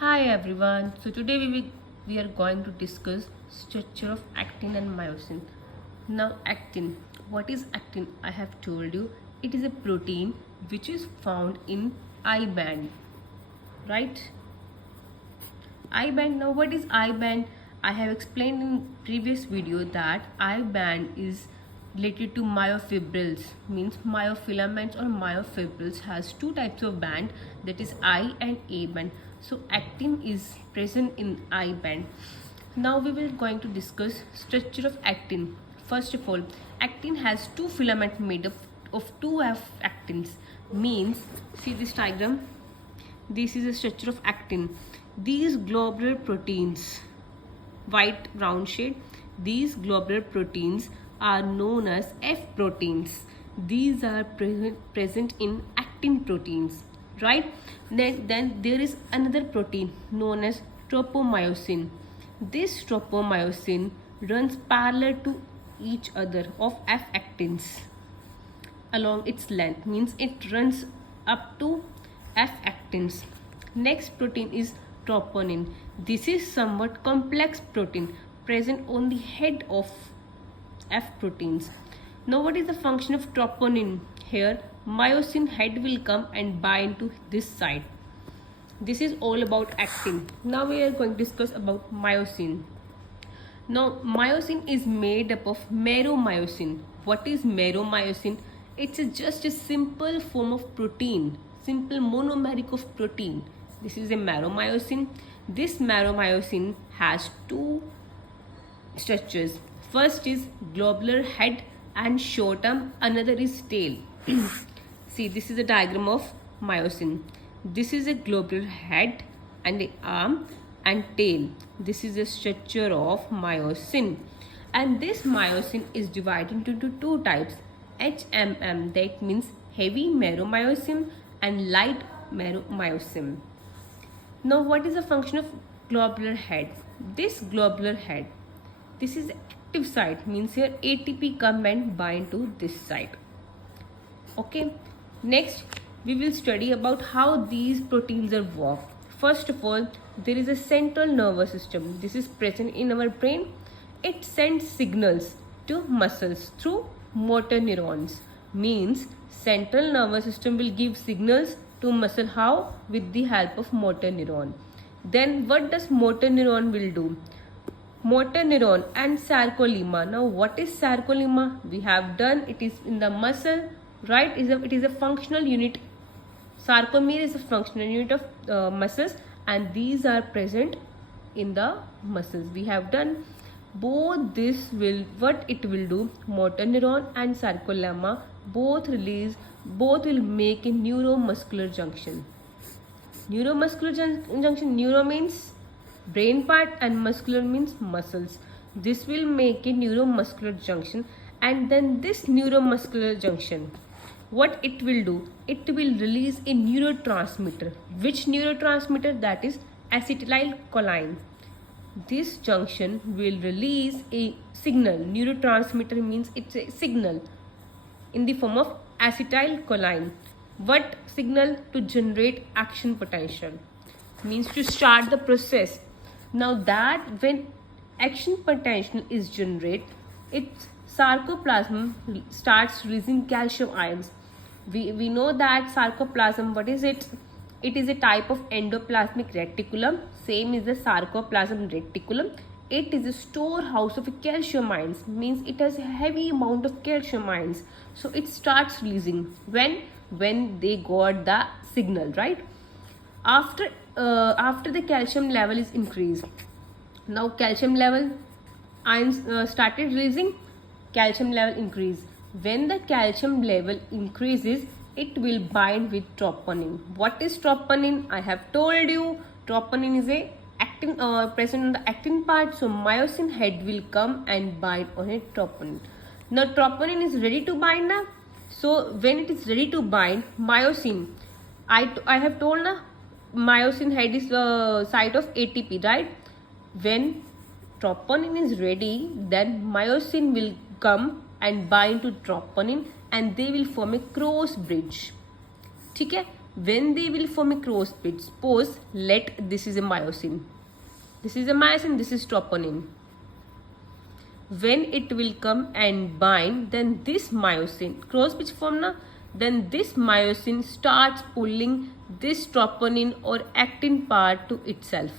Hi everyone. So today we are going to discuss structure of actin and myosin. Now actin. What is actin? I have told you it is a protein which is found in eye band, right? Eye band. Now what is eye band? I have explained in previous video that eye band is related to myofibrils, means myofilaments or myofibrils has two types of band, that is I and A band. So actin is present in I band. Now we will going to discuss structure of actin. First of all, actin has two filaments made up of two F actins, means see this diagram. This is the structure of actin. These globular proteins, white brown shade, these globular proteins are known as F proteins. These are present in actin proteins, right? Then there is another protein known as tropomyosin. This tropomyosin runs parallel to each other of F actins along its length, means it runs up to F actins. Next protein is troponin. This is somewhat complex protein present on the head of F proteins. Now what is the function of troponin? Here myosin head will come and bind to this side. This is all about actin. Now we are going to discuss about myosin. Now myosin is made up of meromyosin. What is meromyosin? It's just a simple form of protein, simple monomeric of protein. This is a meromyosin. This meromyosin has two structures. First is globular head and short arm, another is tail. See, this is a diagram of myosin. This is a globular head and the arm and tail. This is the structure of myosin. And this myosin is divided into two types. HMM, that means heavy meromyosin and light meromyosin. Now what is the function of globular head? This globular head, this is active site, means here ATP come and bind to this site. Okay, next we will study about how these proteins are work. First of all, there is a central nervous system. This is present in our brain. It sends signals to muscles through motor neurons, means central nervous system will give signals to muscle. How? With the help of motor neuron. Then what does motor neuron will do? Motor neuron and sarcolemma. Now what is sarcolemma? We have done, it is in the muscle, right? It is a functional unit. Sarcomere is a functional unit of muscles, and these are present in the muscles. We have done both. This will, what it will do, motor neuron and sarcolemma both will make a neuromuscular junction. Neuromuscular junction, neuro means brain part and muscular means muscles. This will make a neuromuscular junction, and then this neuromuscular junction, what it will do, it will release a neurotransmitter. Which neurotransmitter? That is acetylcholine. This junction will release a signal. Neurotransmitter means it's a signal in the form of acetylcholine. What signal? To generate action potential, means to start the process. Now that when action potential is generated, its sarcoplasm starts releasing calcium ions. We know that sarcoplasm, what is it? It is a type of endoplasmic reticulum. Same is the sarcoplasm reticulum. It is a storehouse of calcium ions, means it has a heavy amount of calcium ions. So it starts releasing when they got the signal, right? After the calcium level is increased. Now calcium level ions started releasing, calcium level increase. When the calcium level increases, it will bind with troponin. What is troponin? I have told you, troponin is a actin present on the actin part. So myosin head will come and bind on a troponin. Now troponin is ready to bind now. So when it is ready to bind, myosin, I have told na, myosin head is the site of ATP, right? When troponin is ready, then myosin will come and bind to troponin and they will form a cross bridge. ठीक है? when they will form a cross bridge. Suppose this is a myosin. This is a myosin, this is troponin. When it will come and bind, then this myosin, cross bridge form na, then this myosin starts pulling this troponin or actin part to itself.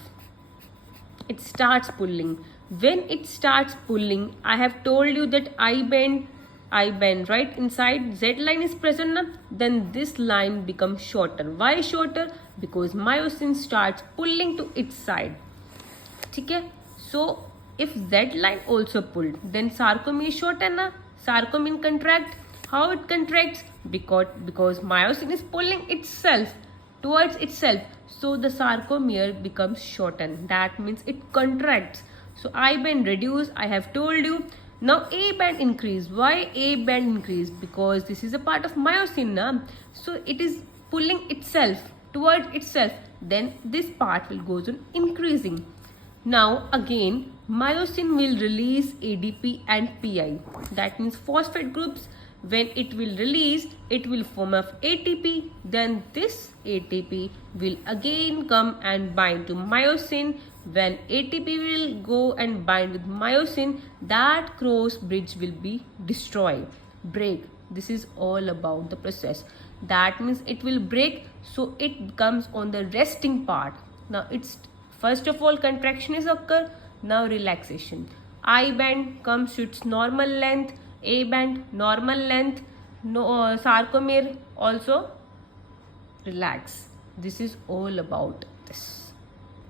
It starts pulling. When it starts pulling, I have told you that I bend, right? Inside Z line is present na, then this line becomes shorter. Why shorter? Because myosin starts pulling to its side. Okay? So if Z line also pulled, then sarcomere is shorter na? Sarcomere contract. How it contracts? Because myosin is pulling itself towards itself. So the sarcomere becomes shortened. That means it contracts. So I band reduce, I have told you. Now A band increase. Why A band increase? Because this is a part of myosin na? So it is pulling itself towards itself. Then this part will goes on increasing. Now again myosin will release ADP and PI. That means phosphate groups. When it will release, it will form of ATP. Then this ATP will again come and bind to myosin. When ATP will go and bind with myosin, that cross bridge will be destroyed, break. This is all about the process. That means it will break, so it comes on the resting part. Now it's first of all contraction is occur. Now relaxation. I band comes to its normal length. A band normal length. No, sarcomere also relax. This is all about this.